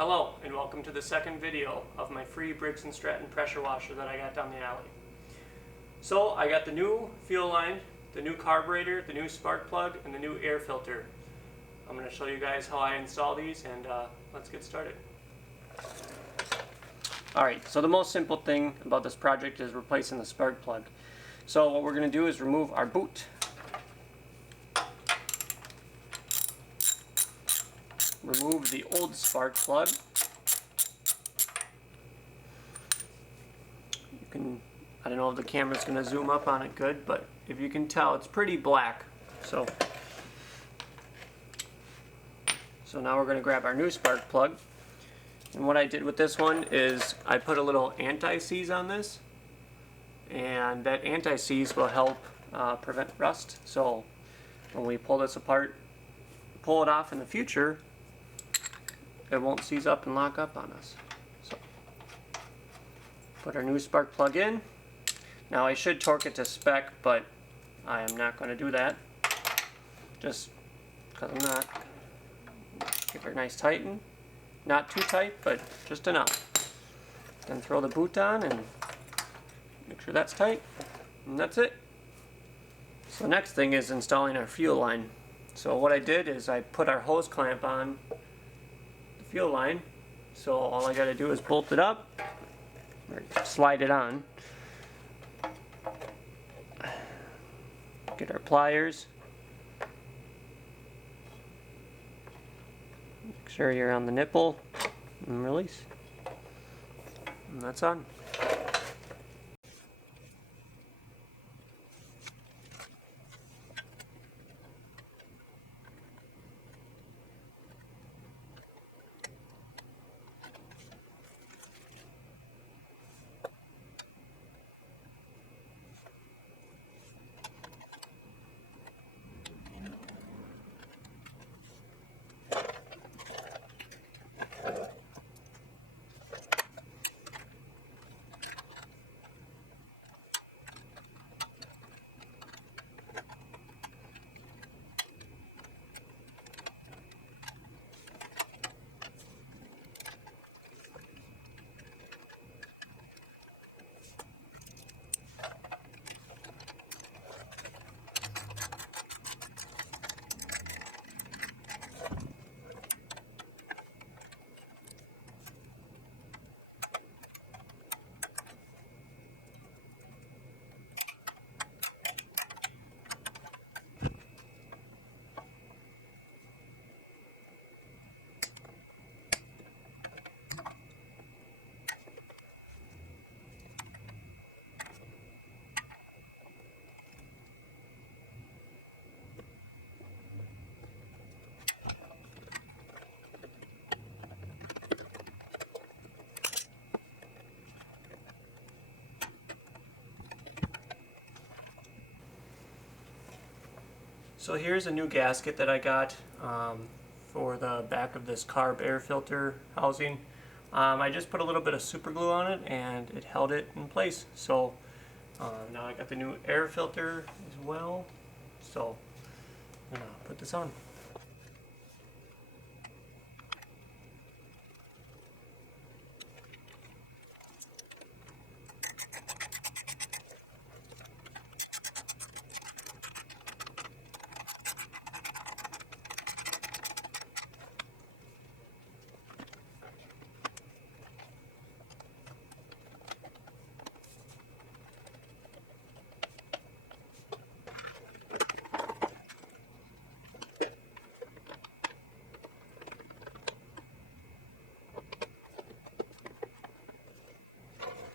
Hello and welcome to the second video of my free Briggs and Stratton pressure washer that I got down the alley. So I got the new fuel line, the new carburetor, the new spark plug, and the new air filter. I'm going to show you guys how I install these and let's get started. Alright, so the most simple thing about this project is replacing the spark plug. So what we're going to do is remove our boot. Remove the old spark plug. You can, I don't know if the camera's going to zoom up on it good, but if you can tell, it's pretty black. So now we're going to grab our new spark plug. And what I did with this one is I put a little anti-seize on this, and that anti-seize will help prevent rust. So when we pull this apart, pull it off in the future, it won't seize up and lock up on us. So put our new spark plug in. Now I should torque it to spec, but I am not going to do that, just because I'm not. Give it a nice tighten. Not too tight, but just enough. Then throw the boot on and make sure that's tight, and that's it. So the next thing is installing our fuel line. So what I did is I put our hose clamp on the fuel line. So all I got to do is bolt it up, or slide it on. Get our pliers. Make sure you're on the nipple and release. And that's on. So here's a new gasket that I got for the back of this carb air filter housing. I just put a little bit of super glue on it and it held it in place. So now I got the new air filter as well. So I'm gonna put this on.